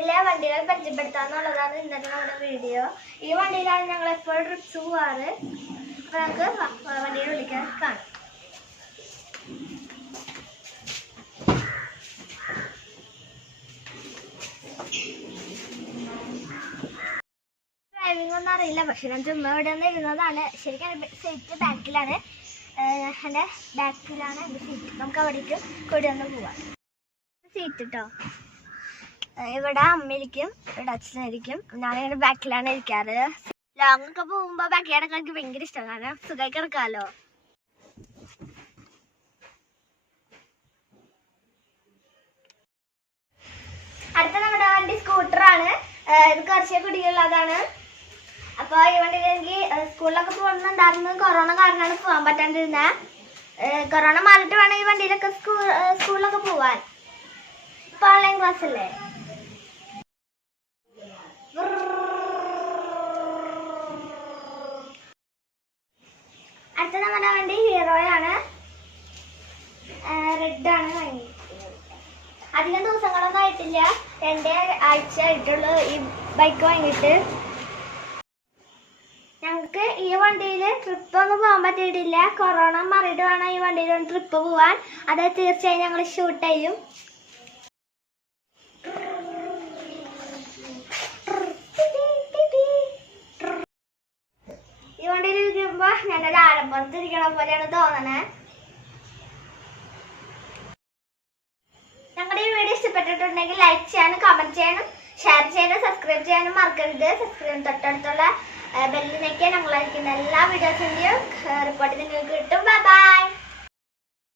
നാട്ടിലെ വണ്ടികൾ പരിചയപ്പെടുത്താന്നുള്ളതാണ് ഇന്നത്തെ നമ്മുടെ വീഡിയോ ഈ വണ്ടിയിലാണ് ഞങ്ങൾ എപ്പോഴും ട്രിപ്പ് പോവാറ്. അപ്പോൾ നമുക്ക് വണ്ടിയിൽ വിളിക്കാൻ കാണാം. ഡ്രൈവിംഗ് ഒന്നും അറിയില്ല പക്ഷെ ഞാൻ ചുമ്മാ ഇവിടെ നിന്ന് ഇരുന്നതാണ്. ശരിക്കും സീറ്റ് ബാക്കിലാണ് എന്റെ ബാക്കിലാണ് എന്റെ സീറ്റ് നമുക്ക് അവിടേക്ക് കൊണ്ടുവന്ന് പോവാം. സീറ്റ് കേട്ടോ ഇവിടെ അമ്മയിരിക്കും ഇവിടെ അച്ഛനായിരിക്കും. ഞാനിങ്ങനെ ബാക്കിലാണ് ഇരിക്കാറ്. ലോങ് ഒക്കെ പോകുമ്പോ ബാക്കി കിടക്കാൻ എനിക്ക് ഭയങ്കര ഇഷ്ടമാണ് കാരണം സുഖമായി കിടക്കാമല്ലോ. അടുത്ത നമ്മുടെ വണ്ടി സ്കൂട്ടറാണ് ഇത് കുറച്ച് കുടികളുള്ളതാണ് അപ്പൊ ഈ വണ്ടിയിൽ എനിക്ക് സ്കൂളിലൊക്കെ പോകുന്നുണ്ടായിരുന്നു. കൊറോണ കാരണമാണ് പോകാൻ പറ്റാണ്ടിരുന്നത് കൊറോണ മാറിയിട്ട് വേണം ഈ വണ്ടിയിലൊക്കെ സ്കൂളിലൊക്കെ പോവാൻ. ഇപ്പൊ ഓൺലൈൻ ക്ലാസ് അല്ലേ? നമ്മുടെ വണ്ടി ഹീറോയാണ് റെഡ് ആണ് അധികം ദിവസങ്ങളൊന്നും ആയിട്ടില്ല. രണ്ടേ ആഴ്ച ആയിട്ടുള്ളൂ ഈ ബൈക്ക് വാങ്ങിയിട്ട്. ഞങ്ങൾക്ക് ഈ വണ്ടിയിൽ ട്രിപ്പ് ഒന്നും പോകാൻ പറ്റിയിട്ടില്ല. കൊറോണ മാറിയിട്ട് വേണം ഈ വണ്ടിയിൽ ട്രിപ്പ് പോവാൻ. അത് തീർച്ചയായും ഞങ്ങൾ ഷൂട്ട് ചെയ്യും ഈ വണ്ടിയിൽ ഇരിക്കുമ്പോ ഞാനൊരു ആലമ്പുറത്ത് ഇരിക്കണ പോലെയാണ് തോന്നണേ. ഞങ്ങളുടെ ഈ വീഡിയോ ഇഷ്ടപ്പെട്ടിട്ടുണ്ടെങ്കിൽ ലൈക്ക് ചെയ്യാനും കമന്റ് ചെയ്യാനും ഷെയർ ചെയ്യാനും സബ്സ്ക്രൈബ് ചെയ്യാനും മറക്കരുത്. സബ്സ്ക്രൈബ് തൊട്ടടുത്തുള്ള ബെല്ലിനൊക്കെ ഞങ്ങൾ അയക്കുന്ന എല്ലാ വീഡിയോസിന്റെയും റിപ്പോർട്ട് നിങ്ങൾക്ക് കിട്ടും. ബൈ